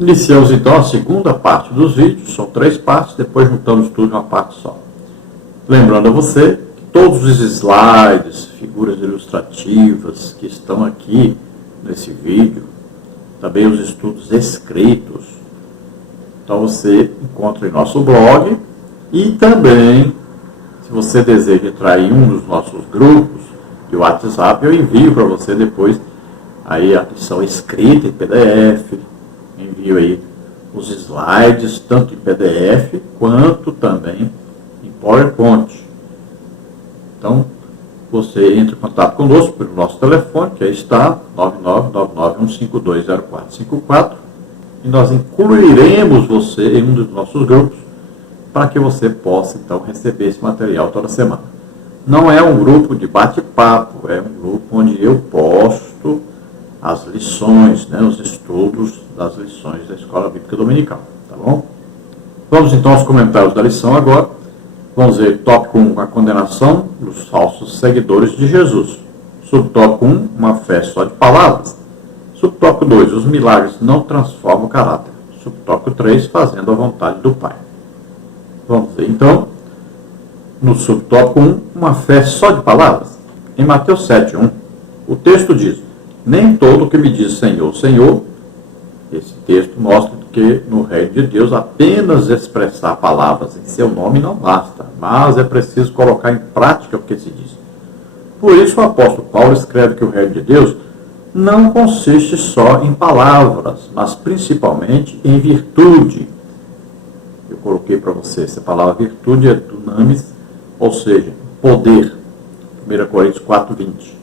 Iniciamos então a segunda parte dos vídeos, são 3 partes, depois juntamos tudo em uma parte só. Lembrando a você que todos os slides, figuras ilustrativas que estão aqui nesse vídeo, também os estudos escritos, então você encontra em nosso blog e também, se você deseja entrar em um dos nossos grupos de WhatsApp, eu envio para você depois aí a lição escrita em PDF, envio aí os slides, tanto em PDF quanto também em PowerPoint. Então, você entra em contato conosco pelo nosso telefone, que aí está, 99991520454, e nós incluiremos você em um dos nossos grupos para que você possa, então, receber esse material toda semana. Não é um grupo de bate-papo, é um grupo onde eu posto as lições, os estudos das lições da Escola Bíblica Dominical, tá bom? Vamos então aos comentários da lição agora. Vamos ver tópico 1, a condenação dos falsos seguidores de Jesus. Subtópico 1, uma fé só de palavras. Subtópico 2, os milagres não transformam o caráter. Subtópico 3, fazendo a vontade do Pai. Vamos ver então, no subtópico 1, uma fé só de palavras. Em Mateus 7:1, o texto diz: nem todo o que me diz Senhor, Senhor. Esse texto mostra que no reino de Deus apenas expressar palavras em seu nome não basta, mas é preciso colocar em prática o que se diz. Por isso o apóstolo Paulo escreve que o reino de Deus não consiste só em palavras, mas principalmente em virtude. Eu coloquei para você essa palavra virtude, é dunamis, ou seja, poder. 1 Coríntios 4:20.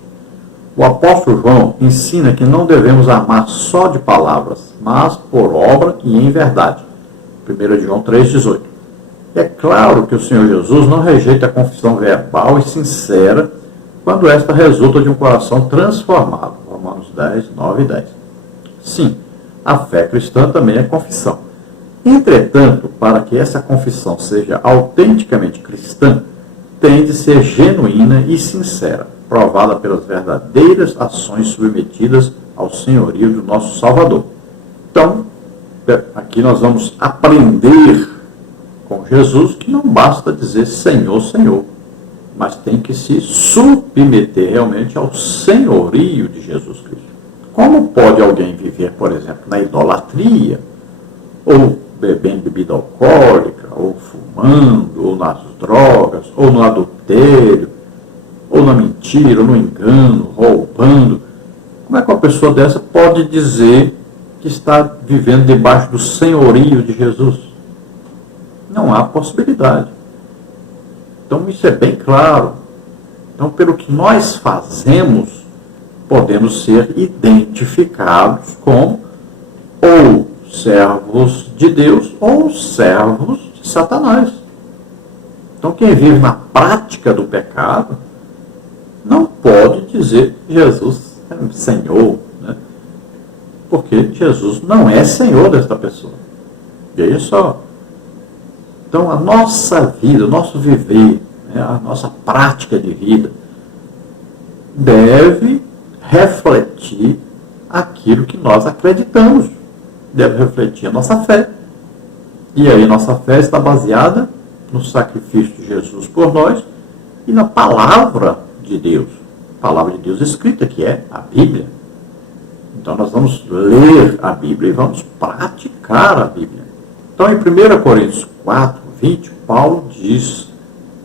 O apóstolo João ensina que não devemos amar só de palavras, mas por obra e em verdade. 1 João 3:18. É claro que o Senhor Jesus não rejeita a confissão verbal e sincera quando esta resulta de um coração transformado. Romanos 10:9 e 10. Sim, a fé cristã também é confissão. Entretanto, para que essa confissão seja autenticamente cristã, tem de ser genuína e sincera, provada pelas verdadeiras ações submetidas ao senhorio do nosso Salvador. Então, aqui nós vamos aprender com Jesus que não basta dizer Senhor, Senhor, mas tem que se submeter realmente ao senhorio de Jesus Cristo. Como pode alguém viver, por exemplo, na idolatria, ou bebendo bebida alcoólica, ou fumando, ou nas drogas, ou no adultério, ou na mentira, ou no engano, roubando? Como é que uma pessoa dessa pode dizer que está vivendo debaixo do senhorio de Jesus? Não há possibilidade. Então isso é bem claro. Então, pelo que nós fazemos, podemos ser identificados como ou servos de Deus ou servos de Satanás. Então, quem vive na prática do pecado não pode dizer Jesus é Senhor, porque Jesus não é Senhor desta pessoa. Veja só. Então, a nossa vida, o nosso viver, a nossa prática de vida deve refletir aquilo que nós acreditamos, deve refletir a nossa fé. E aí, nossa fé está baseada no sacrifício de Jesus por nós e na palavra de Deus, a palavra de Deus escrita, que é a Bíblia. Então nós vamos ler a Bíblia e vamos praticar a Bíblia. Então em 1 Coríntios 4:20, Paulo diz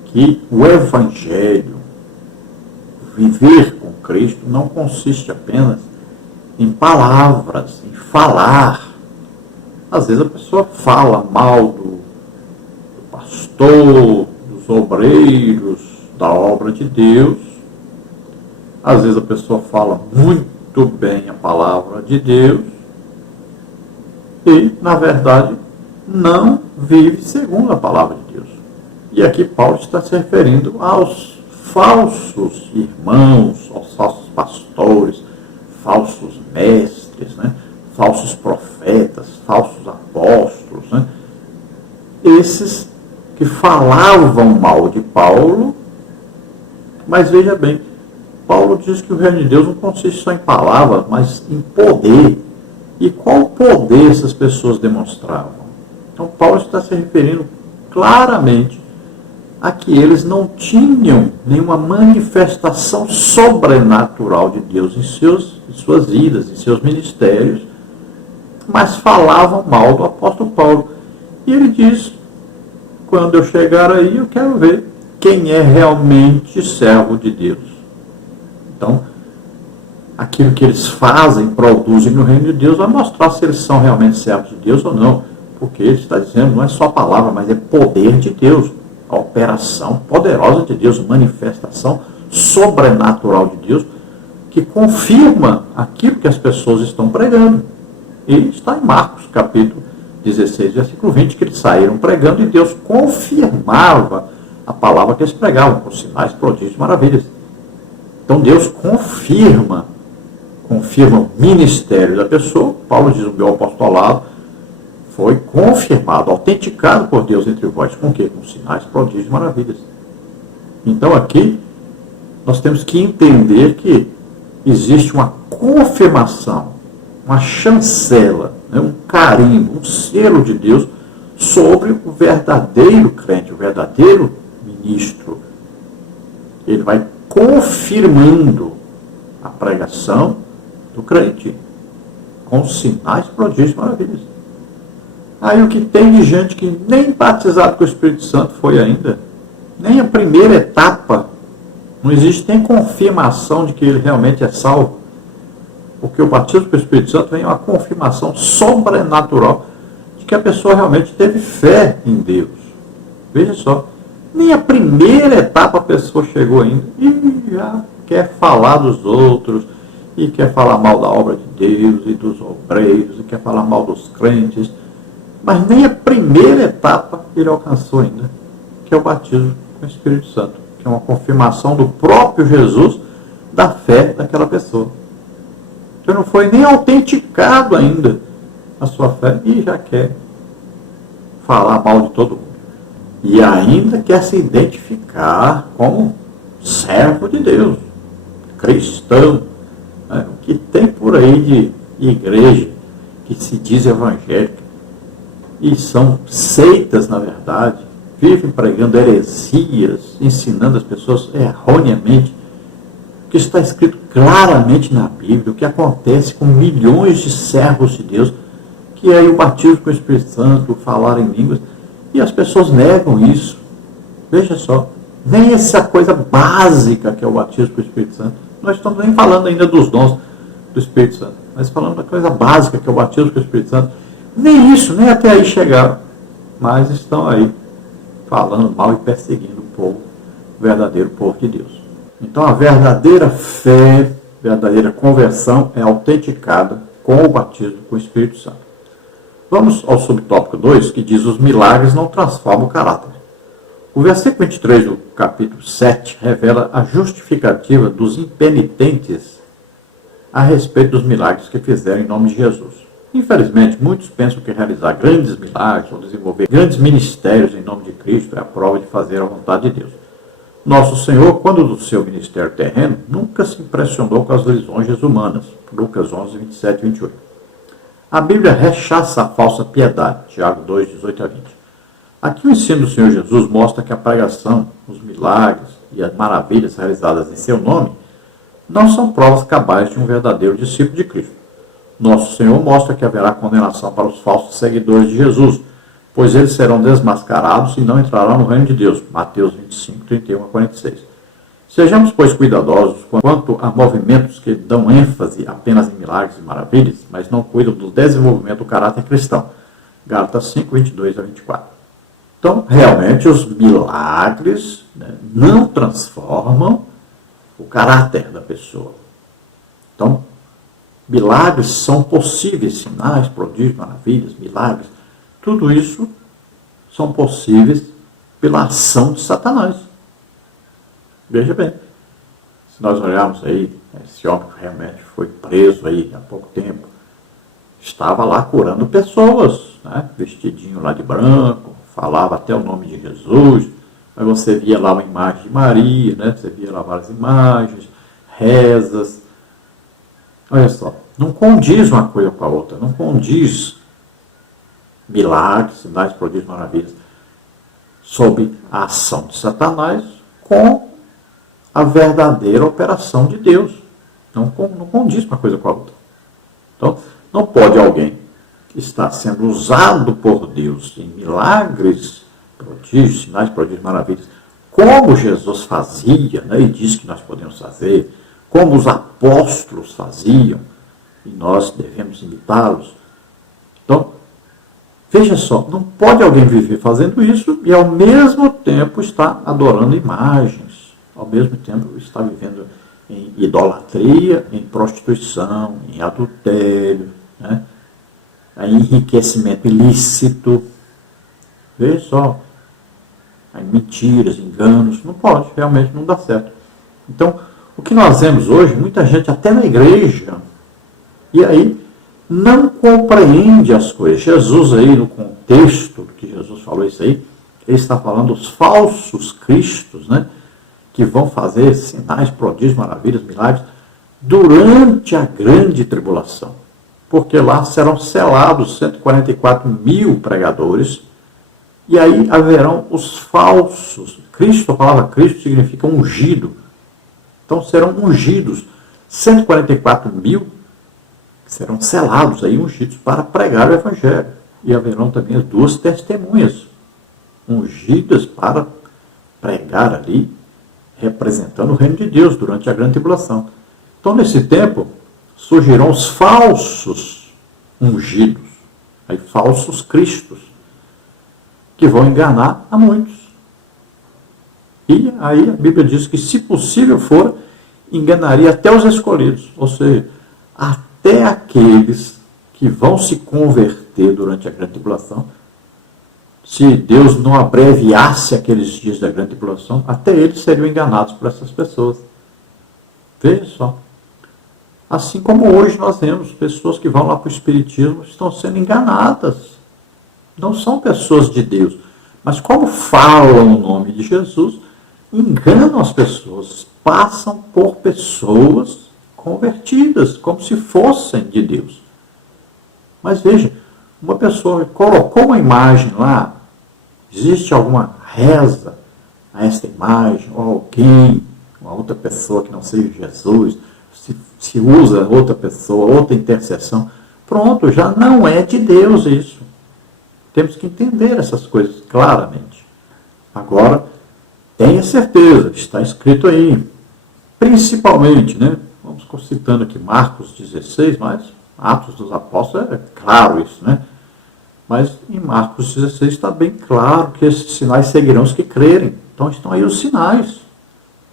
que o Evangelho, viver com Cristo, não consiste apenas em palavras, em falar. Às vezes a pessoa fala mal do pastor, dos obreiros, da obra de Deus. Às vezes a pessoa fala muito bem a palavra de Deus e, na verdade, não vive segundo a palavra de Deus. E aqui Paulo está se referindo aos falsos irmãos, aos falsos pastores, falsos mestres, falsos profetas, falsos apóstolos, esses que falavam mal de Paulo. Mas veja bem, Paulo diz que o reino de Deus não consiste só em palavras, mas em poder. E qual poder essas pessoas demonstravam? Então Paulo está se referindo claramente a que eles não tinham nenhuma manifestação sobrenatural de Deus em suas vidas, em seus ministérios, mas falavam mal do apóstolo Paulo. E ele diz, quando eu chegar aí, eu quero ver quem é realmente servo de Deus. Então, aquilo que eles fazem, produzem no reino de Deus, vai mostrar se eles são realmente servos de Deus ou não. Porque ele está dizendo, não é só palavra, mas é poder de Deus. A operação poderosa de Deus, manifestação sobrenatural de Deus, que confirma aquilo que as pessoas estão pregando. E está em Marcos, capítulo 16, versículo 20, que eles saíram pregando e Deus confirmava a palavra que eles pregavam, com sinais, prodígios, maravilhas. Então Deus confirma o ministério da pessoa. Paulo diz, o meu apostolado foi confirmado, autenticado por Deus entre vós. Com o quê? Com sinais, prodígios, maravilhas. Então aqui, nós temos que entender que existe uma confirmação, uma chancela, um carimbo, um selo de Deus sobre o verdadeiro crente, o verdadeiro ministro. Ele vai confirmando a pregação do crente, com sinais, prodígios, maravilhas. Aí o que tem de gente que nem batizado com o Espírito Santo foi ainda, nem a primeira etapa, não existe nem confirmação de que ele realmente é salvo. Porque o batismo com o Espírito Santo vem uma confirmação sobrenatural de que a pessoa realmente teve fé em Deus. Veja só, nem a primeira etapa a pessoa chegou ainda e já quer falar dos outros, e quer falar mal da obra de Deus e dos obreiros, e quer falar mal dos crentes, mas nem a primeira etapa ele alcançou ainda, que é o batismo com o Espírito Santo, que é uma confirmação do próprio Jesus da fé daquela pessoa. Então não foi nem autenticado ainda a sua fé e já quer falar mal de todo mundo. E ainda quer se identificar como servo de Deus, cristão. Né? O que tem por aí de igreja que se diz evangélica e são seitas, na verdade, vivem pregando heresias, ensinando as pessoas erroneamente o que está escrito claramente na Bíblia, o que acontece com milhões de servos de Deus, que é o batismo com o Espírito Santo, falar em línguas, e as pessoas negam isso. Veja só, nem essa coisa básica que é o batismo com o Espírito Santo, nós estamos nem falando ainda dos dons do Espírito Santo, mas falando da coisa básica que é o batismo com o Espírito Santo, nem isso, nem até aí chegaram, mas estão aí falando mal e perseguindo o povo, o verdadeiro povo de Deus. Então a verdadeira fé, verdadeira conversão é autenticada com o batismo com o Espírito Santo. Vamos ao subtópico 2, que diz: os milagres não transformam o caráter. O versículo 23 do capítulo 7 revela a justificativa dos impenitentes a respeito dos milagres que fizeram em nome de Jesus. Infelizmente, muitos pensam que realizar grandes milagres ou desenvolver grandes ministérios em nome de Cristo é a prova de fazer a vontade de Deus. Nosso Senhor, quando do seu ministério terreno, nunca se impressionou com as lisonjas humanas. Lucas 11, 27 e 28. A Bíblia rechaça a falsa piedade. Tiago 2, 18 a 20. Aqui o ensino do Senhor Jesus mostra que a pregação, os milagres e as maravilhas realizadas em seu nome não são provas cabais de um verdadeiro discípulo de Cristo. Nosso Senhor mostra que haverá condenação para os falsos seguidores de Jesus, pois eles serão desmascarados e não entrarão no reino de Deus. Mateus 25, 31 a 46. Sejamos, pois, cuidadosos quanto a movimentos que dão ênfase apenas em milagres e maravilhas, mas não cuidam do desenvolvimento do caráter cristão. Gálatas 5, 22 a 24. Então, realmente, os milagres não transformam o caráter da pessoa. Então, milagres são possíveis, sinais, prodígios, maravilhas, milagres. Tudo isso são possíveis pela ação de Satanás. Veja bem, se nós olharmos aí, esse homem que realmente foi preso aí há pouco tempo, estava lá curando pessoas, né? Vestidinho lá de branco, falava até o nome de Jesus, aí você via lá uma imagem de Maria, né? Você via lá várias imagens, rezas. Olha só, Não condiz uma coisa com a outra, não condiz milagres, sinais, prodígios, maravilhas, sob a ação de Satanás com a verdadeira operação de Deus. Não condiz uma coisa com a outra. Então, não pode alguém que está sendo usado por Deus em milagres, prodígios, sinais, prodígios, maravilhas, como Jesus fazia, né, e diz que nós podemos fazer, como os apóstolos faziam, e nós devemos imitá-los. Então, veja só, não pode alguém viver fazendo isso e ao mesmo tempo estar adorando imagens, ao mesmo tempo estar vivendo em idolatria, em prostituição, em adultério, né, em enriquecimento ilícito. Veja só, em mentiras, enganos, não pode, realmente não dá certo. Então, o que nós vemos hoje, muita gente até na igreja, e aí não compreende as coisas. Jesus aí, no contexto que Jesus falou isso aí, ele está falando dos falsos cristos, né, que vão fazer sinais, prodígios, maravilhas, milagres, durante a grande tribulação. Porque lá serão selados 144 mil pregadores, e aí haverão os falsos. Cristo, a palavra Cristo significa ungido. Então serão ungidos 144 mil, que serão selados, aí, ungidos para pregar o Evangelho. E haverão também as duas testemunhas, ungidas para pregar ali, representando o reino de Deus durante a grande tribulação. Então, nesse tempo, surgirão os falsos ungidos, aí, falsos cristos, que vão enganar a muitos. E aí a Bíblia diz que, se possível for, enganaria até os escolhidos, ou seja, até aqueles que vão se converter durante a grande tribulação. Se Deus não abreviasse aqueles dias da grande tribulação, até eles seriam enganados por essas pessoas. Veja só. Assim como hoje nós vemos pessoas que vão lá para o Espiritismo, estão sendo enganadas. Não são pessoas de Deus, mas como falam o nome de Jesus, enganam as pessoas, passam por pessoas convertidas, como se fossem de Deus. Mas veja, uma pessoa colocou uma imagem lá, existe alguma reza a esta imagem, ou alguém, uma outra pessoa que não seja Jesus, se usa outra pessoa, outra intercessão, pronto, já não é de Deus isso. Temos que entender essas coisas claramente. Agora, tenha certeza, está escrito aí, principalmente, né? Vamos citando aqui Marcos 16, mas Atos dos Apóstolos, é claro isso, né? Mas em Marcos 16 está bem claro que esses sinais seguirão os que crerem. Então estão aí os sinais.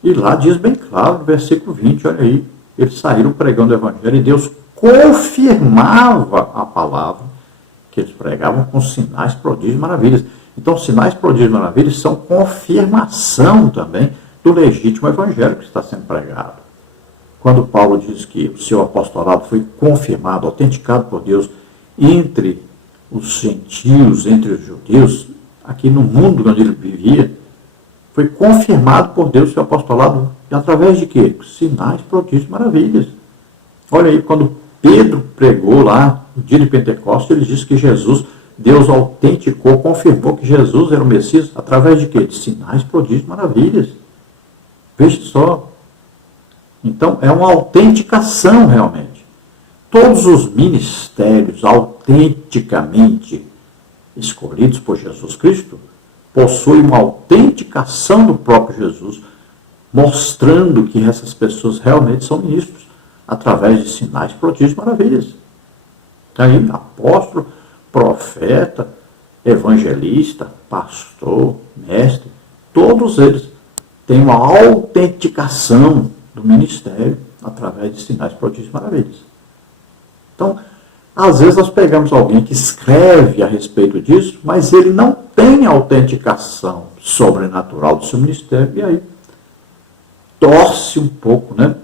E lá diz bem claro, no versículo 20, olha aí, eles saíram pregando o Evangelho e Deus confirmava a palavra que eles pregavam com sinais, prodígios e maravilhas. Então, sinais, prodígios e maravilhas são confirmação também do legítimo Evangelho que está sendo pregado. Quando Paulo diz que o seu apostolado foi confirmado, autenticado por Deus entre os gentios, entre os judeus, aqui no mundo onde ele vivia, foi confirmado por Deus o seu apostolado através de quê? Sinais, prodígios e maravilhas. Olha aí, quando Pedro pregou lá, no dia de Pentecostes, ele disse que Jesus, Deus autenticou, confirmou que Jesus era o Messias, através de quê? De sinais, prodígios e maravilhas. Veja só. Então, é uma autenticação realmente. Todos os ministérios autenticamente escolhidos por Jesus Cristo possuem uma autenticação do próprio Jesus, mostrando que essas pessoas realmente são ministros, através de sinais, prodígios e maravilhas. Aí, apóstolo, profeta, evangelista, pastor, mestre, todos eles têm uma autenticação do ministério através de sinais, prodígios e maravilhas. Então, às vezes nós pegamos alguém que escreve a respeito disso, mas ele não tem a autenticação sobrenatural do seu ministério, e aí torce um pouco, né,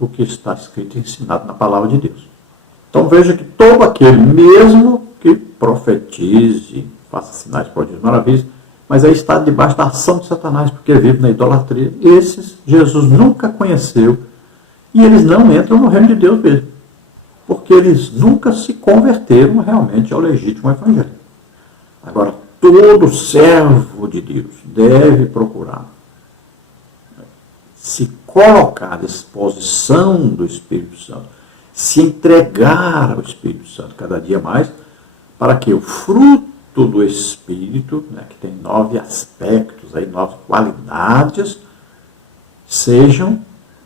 o que está escrito e ensinado na palavra de Deus. Então veja que todo aquele, mesmo que profetize, faça sinais, prodígios, maravilhas, mas aí está debaixo da ação de Satanás, porque vive na idolatria. Esses Jesus nunca conheceu, e eles não entram no reino de Deus mesmo. porque eles nunca se converteram realmente ao legítimo evangelho. Agora, todo servo de Deus deve procurar se colocar à disposição do Espírito Santo, se entregar ao Espírito Santo cada dia mais, para que o fruto do Espírito, né, que tem 9 aspectos, aí, 9 qualidades, sejam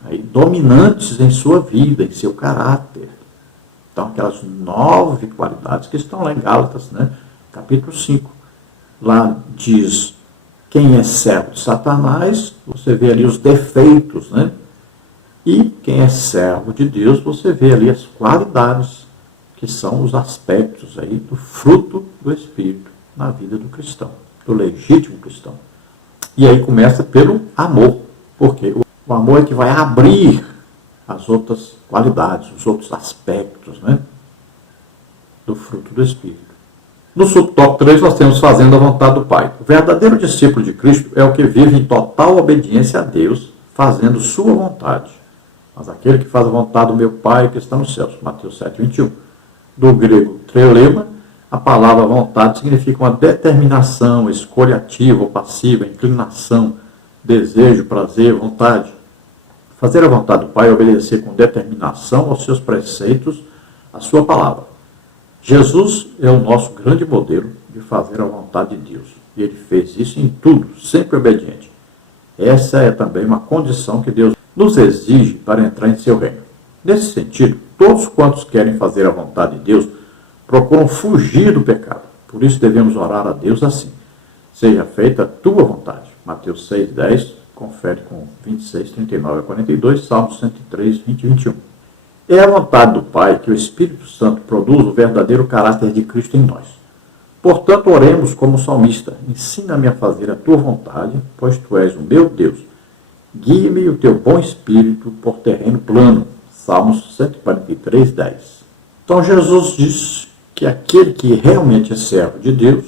aí, dominantes em sua vida, em seu caráter. Então, aquelas 9 qualidades que estão lá em Gálatas, né, capítulo 5. Lá diz quem é servo de Satanás, você vê ali os defeitos, né? E quem é servo de Deus, você vê ali as qualidades, que são os aspectos aí do fruto do Espírito na vida do cristão, do legítimo cristão. E aí começa pelo amor, porque o amor é que vai abrir as outras qualidades, os outros aspectos, né, do fruto do Espírito. No subtópico 3, nós temos fazendo a vontade do Pai. O verdadeiro discípulo de Cristo é o que vive em total obediência a Deus, fazendo sua vontade. Mas aquele que faz a vontade do meu Pai que está nos céus. Mateus 7, 21. Do grego trelema, a palavra vontade significa uma determinação, escolha ativa ou passiva, inclinação, desejo, prazer, vontade. Fazer a vontade do Pai é obedecer com determinação aos seus preceitos, a sua palavra. Jesus é o nosso grande modelo de fazer a vontade de Deus. E ele fez isso em tudo, sempre obediente. Essa é também uma condição que Deus nos exige para entrar em seu reino. Nesse sentido, todos quantos querem fazer a vontade de Deus procuram fugir do pecado. Por isso devemos orar a Deus assim: seja feita a tua vontade. Mateus 6, 10, confere com 26, 39 a 42, Salmos 103, 20 e 21. É a vontade do Pai que o Espírito Santo produz o verdadeiro caráter de Cristo em nós. Portanto, oremos como salmista: ensina-me a fazer a tua vontade, pois tu és o meu Deus. Guia-me o teu bom espírito por terreno plano. Salmos 143, 10. Então Jesus diz que aquele que realmente é servo de Deus,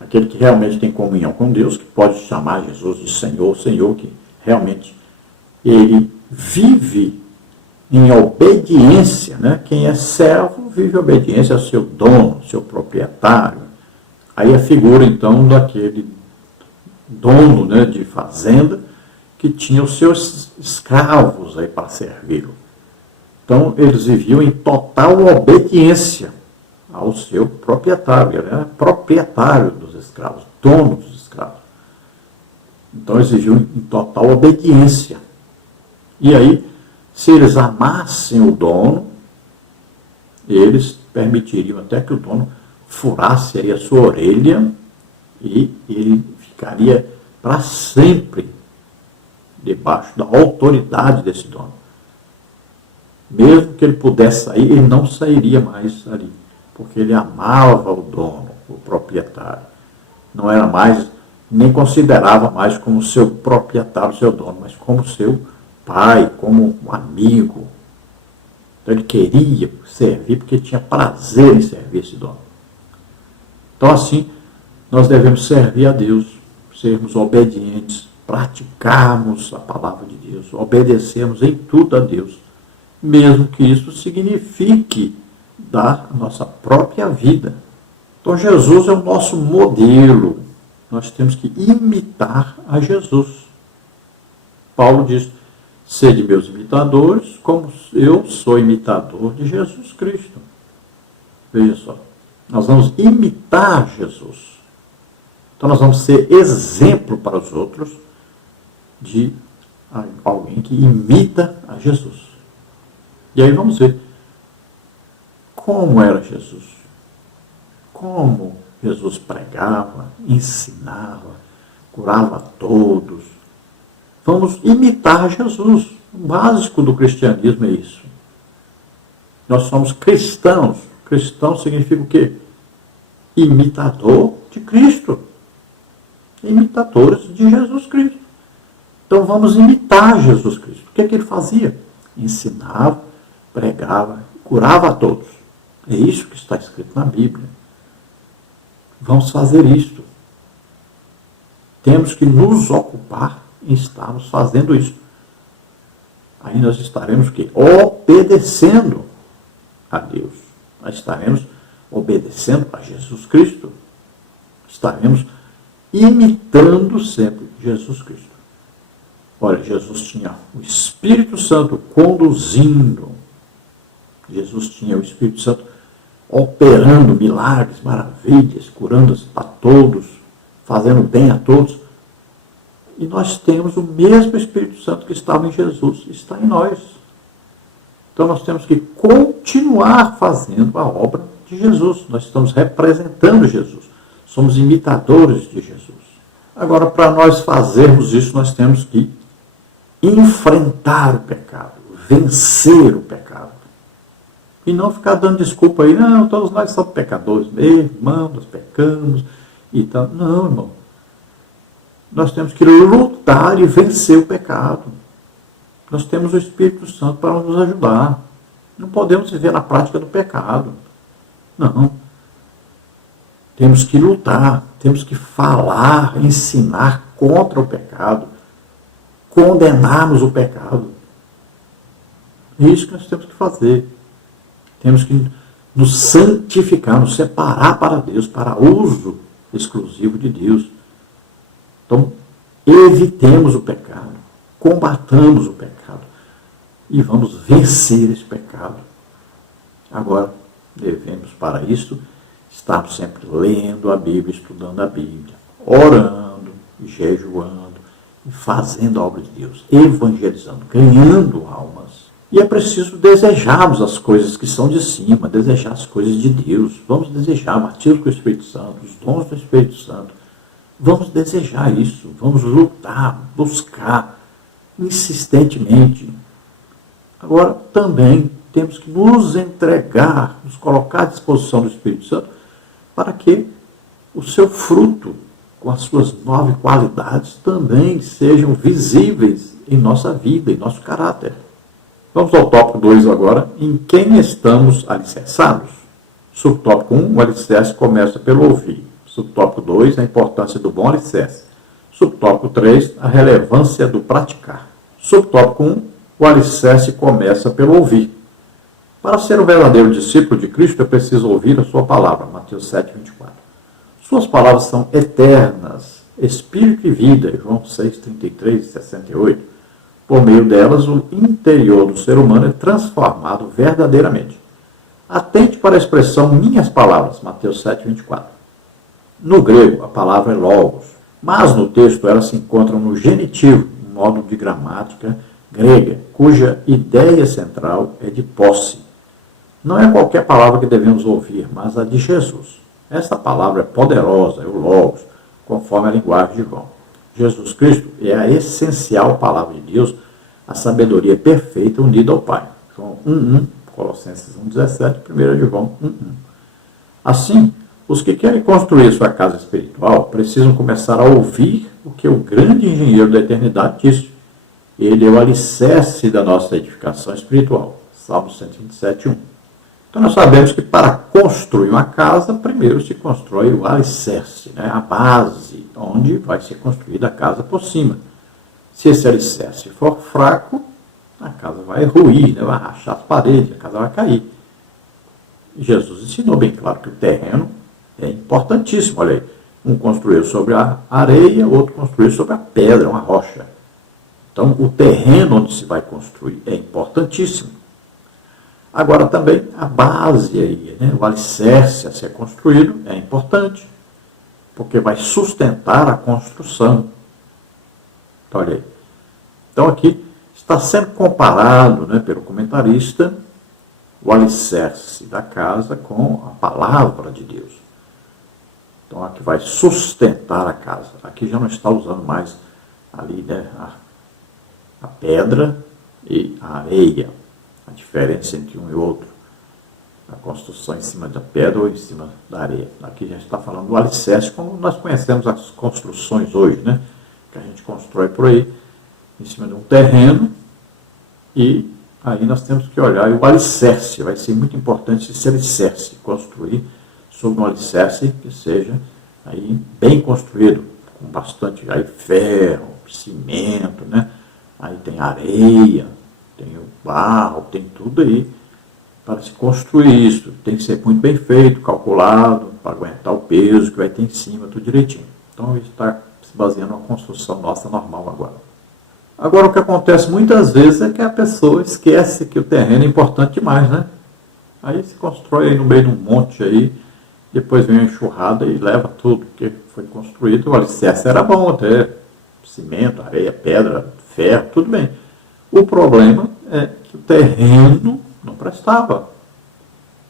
aquele que realmente tem comunhão com Deus, que pode chamar Jesus de Senhor, Senhor, que realmente ele vive em obediência, né? Quem é servo vive em obediência ao seu dono, seu proprietário. Aí a figura, então, daquele dono, né, de fazenda que tinha os seus escravos aí para servi-lo. Então, eles viviam em total obediência ao seu proprietário. Ele era proprietário dos escravos, dono dos escravos. Então, eles viviam em total obediência. E aí, se eles amassem o dono, eles permitiriam até que o dono furasse aí a sua orelha e ele ficaria para sempre debaixo da autoridade desse dono. Mesmo que ele pudesse sair, ele não sairia mais ali, porque ele amava o dono, o proprietário. Não era mais, nem considerava mais como seu proprietário, seu dono, mas como seu pai, como um amigo. Então ele queria servir porque tinha prazer em servir esse dono. Então assim, nós devemos servir a Deus, sermos obedientes, praticarmos a palavra de Deus, obedecermos em tudo a Deus, mesmo que isso signifique dar a nossa própria vida. Então Jesus é o nosso modelo. Nós temos que imitar a Jesus. Paulo diz: sede meus imitadores, como eu sou imitador de Jesus Cristo. Veja só, nós vamos imitar Jesus. Então nós vamos ser exemplo para os outros de alguém que imita a Jesus. E aí vamos ver como era Jesus. Como Jesus pregava, ensinava, curava a todos. Vamos imitar Jesus. O básico do cristianismo é isso. Nós somos cristãos. Cristão significa o quê? Imitador de Cristo. Imitadores de Jesus Cristo. Então vamos imitar Jesus Cristo. O que é que ele fazia? Ensinava, pregava, curava a todos. É isso que está escrito na Bíblia. Vamos fazer isto. Temos que nos ocupar em estarmos fazendo isso. Aí nós estaremos o quê? Obedecendo a Deus. Nós estaremos obedecendo a Jesus Cristo. Estaremos imitando sempre Jesus Cristo. Olha, Jesus tinha o Espírito Santo conduzindo. Jesus tinha o Espírito Santo operando milagres, maravilhas, curando a todos, fazendo bem a todos. E nós temos o mesmo Espírito Santo que estava em Jesus, está em nós. Então nós temos que continuar fazendo a obra de Jesus. Nós estamos representando Jesus. Somos imitadores de Jesus. Agora, para nós fazermos isso, nós temos que enfrentar o pecado, vencer o pecado. E não ficar dando desculpa aí, não, todos nós somos pecadores mesmo, irmão, nós pecamos e tal. Não, irmão. Nós temos que lutar e vencer o pecado. Nós temos o Espírito Santo para nos ajudar. Não podemos viver na prática do pecado. Não. Temos que lutar, temos que falar, ensinar contra o pecado, condenarmos o pecado. É isso que nós temos que fazer. Temos que nos santificar, nos separar para Deus, para uso exclusivo de Deus. Então, evitemos o pecado, combatamos o pecado e vamos vencer esse pecado. Agora, devemos para isso estar sempre lendo a Bíblia, estudando a Bíblia, orando, jejuando e fazendo a obra de Deus, evangelizando, ganhando almas. E é preciso desejarmos as coisas que são de cima, desejar as coisas de Deus. Vamos desejar batismo com o Espírito Santo, os dons do Espírito Santo. Vamos desejar isso, vamos lutar, buscar insistentemente. Agora, também temos que nos entregar, nos colocar à disposição do Espírito Santo para que o seu fruto, com as suas 9 qualidades, também sejam visíveis em nossa vida, em nosso caráter. Vamos ao tópico 2 agora, em quem estamos alicerçados. Subtópico 1, o alicerce começa pelo ouvir. Subtópico 2, a importância do bom alicerce. Subtópico 3, a relevância do praticar. Subtópico 1, o alicerce começa pelo ouvir. Para ser um verdadeiro discípulo de Cristo, é preciso ouvir a sua palavra. Mateus 7, 24. Suas palavras são eternas, espírito e vida. João 6, 33 e 68. Por meio delas, o interior do ser humano é transformado verdadeiramente. Atente para a expressão minhas palavras. Mateus 7, 24. No grego, a palavra é logos, mas no texto ela se encontra no genitivo, um modo de gramática grega, cuja ideia central é de posse. Não é qualquer palavra que devemos ouvir, mas a de Jesus. Esta palavra é poderosa, é o logos, conforme a linguagem de João. Jesus Cristo é a essencial palavra de Deus, a sabedoria perfeita unida ao Pai. João 1:1, Colossenses 1:17, 1 de João 1:1. Assim, os que querem construir sua casa espiritual precisam começar a ouvir o que o grande engenheiro da eternidade disse. Ele é o alicerce da nossa edificação espiritual. Salmo 127:1. Então nós sabemos que para construir uma casa, primeiro se constrói o alicerce, né? A base, onde vai ser construída a casa por cima. Se esse alicerce for fraco, a casa vai ruir, né? Vai rachar as paredes, a casa vai cair. E Jesus ensinou bem claro que o terreno é importantíssimo. Olha aí, um construiu sobre a areia, outro construiu sobre a pedra, uma rocha. Então, o terreno onde se vai construir é importantíssimo. Agora também a base aí, né? O alicerce a ser construído é importante, porque vai sustentar a construção. Então, olha aí. Então aqui está sendo comparado, né, pelo comentarista o alicerce da casa com a palavra de Deus. Então aqui vai sustentar a casa. Aqui já não está usando mais ali, né, a pedra e a areia. A diferença entre um e outro. A construção em cima da pedra ou em cima da areia. Aqui já está falando do alicerce, como nós conhecemos as construções hoje, né? Que a gente constrói por aí, em cima de um terreno, e aí nós temos que olhar e o alicerce. Vai ser muito importante esse alicerce, construir sobre um alicerce que seja aí bem construído, com bastante aí ferro, cimento, né? Aí tem areia, tem o barro, tem tudo aí para se construir isso. Tem que ser muito bem feito, calculado, para aguentar o peso que vai ter em cima, tudo direitinho. Então, isso está se baseando numa construção nossa normal agora. Agora, o que acontece muitas vezes é que a pessoa esquece que o terreno é importante demais, né? Aí se constrói aí no meio de um monte aí, depois vem a enxurrada e leva tudo que foi construído. O alicerce era bom até, cimento, areia, pedra, ferro, tudo bem. O problema é que o terreno não prestava.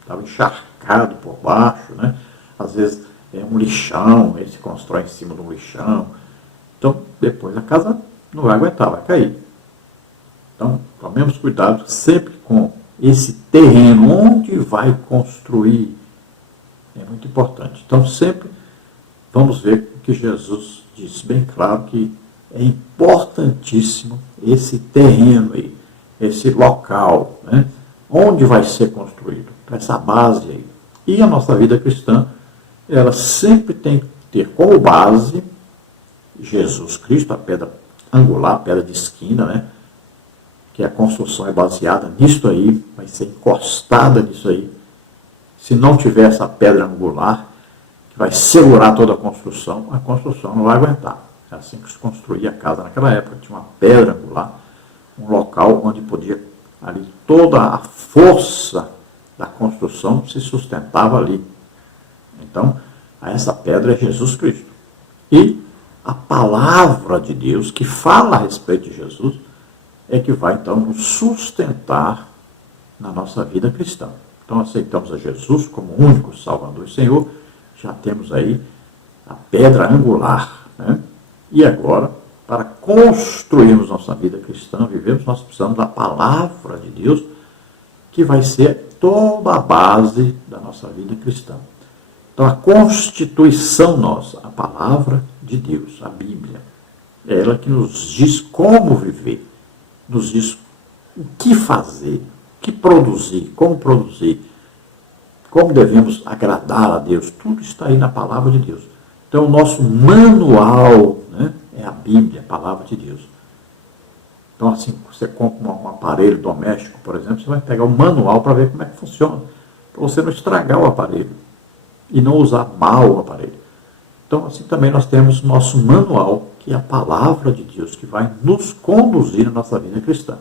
Estava encharcado por baixo, né? Às vezes é um lixão, ele se constrói em cima de um lixão. Então, depois a casa não vai aguentar, vai cair. Então, tomemos cuidado sempre com esse terreno, onde vai construir. É muito importante. Então, sempre vamos ver o que Jesus disse bem claro, que é importantíssimo esse terreno aí, esse local, né? Onde vai ser construído, essa base aí. E a nossa vida cristã, ela sempre tem que ter como base Jesus Cristo, a pedra angular, a pedra de esquina, né? Que a construção é baseada nisso aí, vai ser encostada nisso aí. Se não tiver essa pedra angular, que vai segurar toda a construção não vai aguentar. É assim que se construía a casa naquela época, tinha uma pedra angular, um local onde podia, ali, toda a força da construção se sustentava ali. Então, essa pedra é Jesus Cristo. E a palavra de Deus, que fala a respeito de Jesus, é que vai, então, nos sustentar na nossa vida cristã. Então, aceitamos a Jesus como único Salvador e Senhor, já temos aí a pedra angular, né? E agora, para construirmos nossa vida cristã, vivemos, nós precisamos da palavra de Deus, que vai ser toda a base da nossa vida cristã. Então, a constituição nossa, a palavra de Deus, a Bíblia, é ela que nos diz como viver, nos diz o que fazer, o que produzir, como devemos agradar a Deus. Tudo está aí na palavra de Deus. Então, o nosso manual, né, é a Bíblia, a palavra de Deus. Então, assim, você compra um aparelho doméstico, por exemplo, você vai pegar o manual para ver como é que funciona, para você não estragar o aparelho e não usar mal o aparelho. Então, assim também nós temos nosso manual, que é a palavra de Deus, que vai nos conduzir na nossa vida cristã.